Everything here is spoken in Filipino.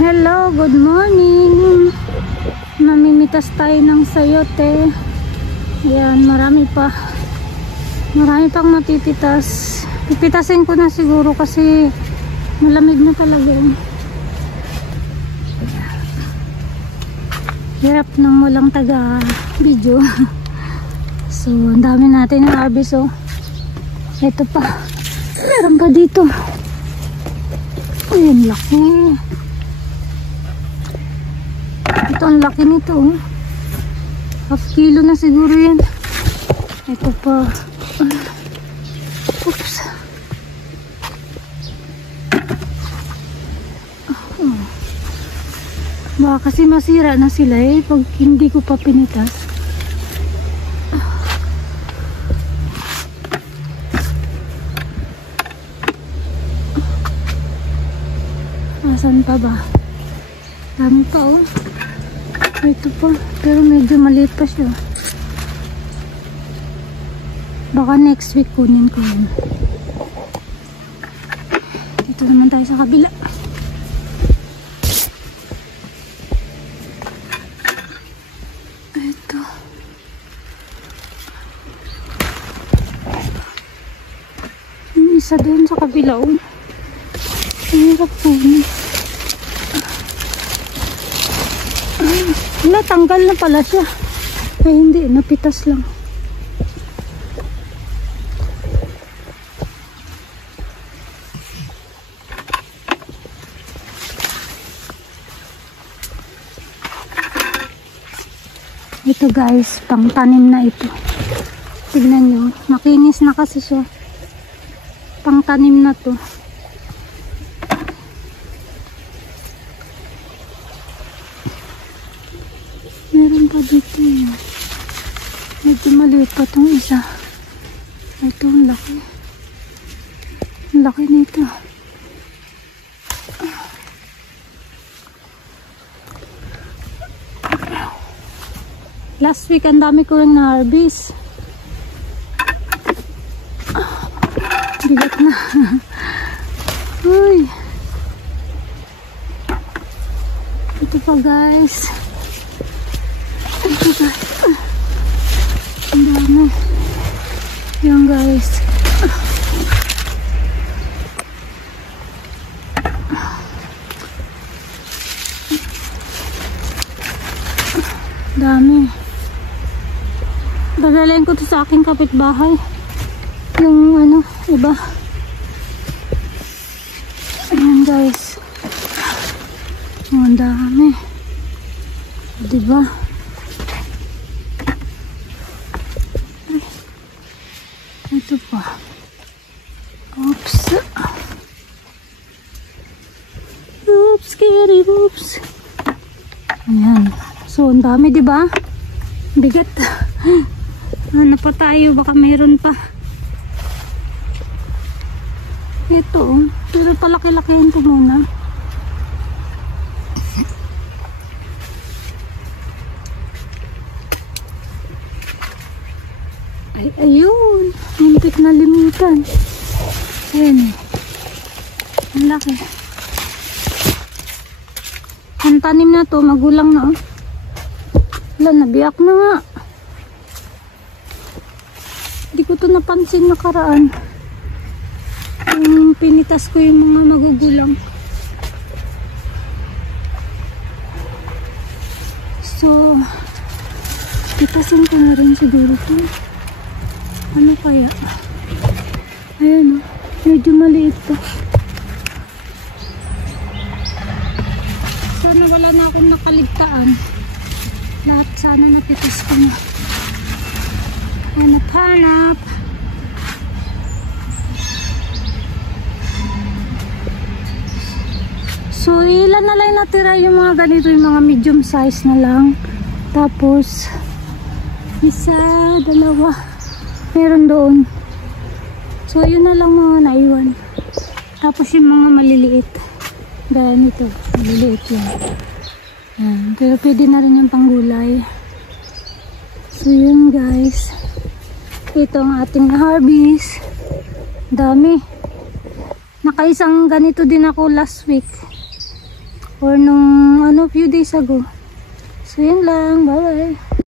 Hello, good morning. Namimitas tayo ng sayote. Ayan, marami pang mapipitas. Pipitasin ko na siguro kasi malamig na talaga. Hirap nang walang taga video. So, ang dami natin ng harvest. Oh, ito pa, meron pa dito. Ayun, laki. Ito, ang laki nito. Oh. Half kilo na siguro yan. Ito pa. Oops. Baka kasi masira na sila pag hindi ko pa pinitas. Asan pa ba? Dami pa oh. Ito pa, pero medyo maliit pa siya. Baka next week kunin ko yun. Ito naman tayo sa kabila. Ito. Yung isa doon sa kabila oh. Hirap po. Natanggal na pala siya. Ay hindi, napitas lang. Ito guys, pang tanim na ito. Tignan nyo, makinis na kasi siya. Pang tanim na to. Meron pa dito yun. Medyo maliit pa itong isa. Ito, ang laki. Ang laki nito. Last week, ang dami ko rin na-harvest. Bigat na. Uy. Ito pa guys. Ito guys. Ang dami. Yan guys. Dami. Dadalhin ko to sa aking kapitbahay. Yung ano, iba. Ayan guys. Oh, ang dami. Diba? Ito pa. Oops. Oops, scary oops. Ayan. So, ang dami, diba? Bigat. Ano pa tayo? Baka mayroon pa. Ito. Pero palaki-lakihin ko muna. Ay, ayun. Muntik na limutan. Ayan. Ang laki. Ang tanim na to, magulang na. Wala, nabiyak na nga. Hindi ko to napansin nakaraan. Yung pinitas ko yung mga magugulang. So, pitasin ko na rin siguro to. Ano kaya? Ayan o. Medyo maliit to. Sana wala na akong nakaligtaan. Lahat sana napitas ko na. Hanap-hanap. So, ilan na lang natira yung mga ganito, yung mga medium size na lang. Tapos, isa, dalawa. Meron doon. So, yun na lang mga naiwan. Tapos yung mga maliliit. Gaya nito, maliliit yan. Yan. Pero pwede na rin yung panggulay. So, yun guys. Ito ang ating harvest. Dami. Nakaisang ganito din ako last week. Or nung ano, few days ago. So, yan lang. Bye-bye.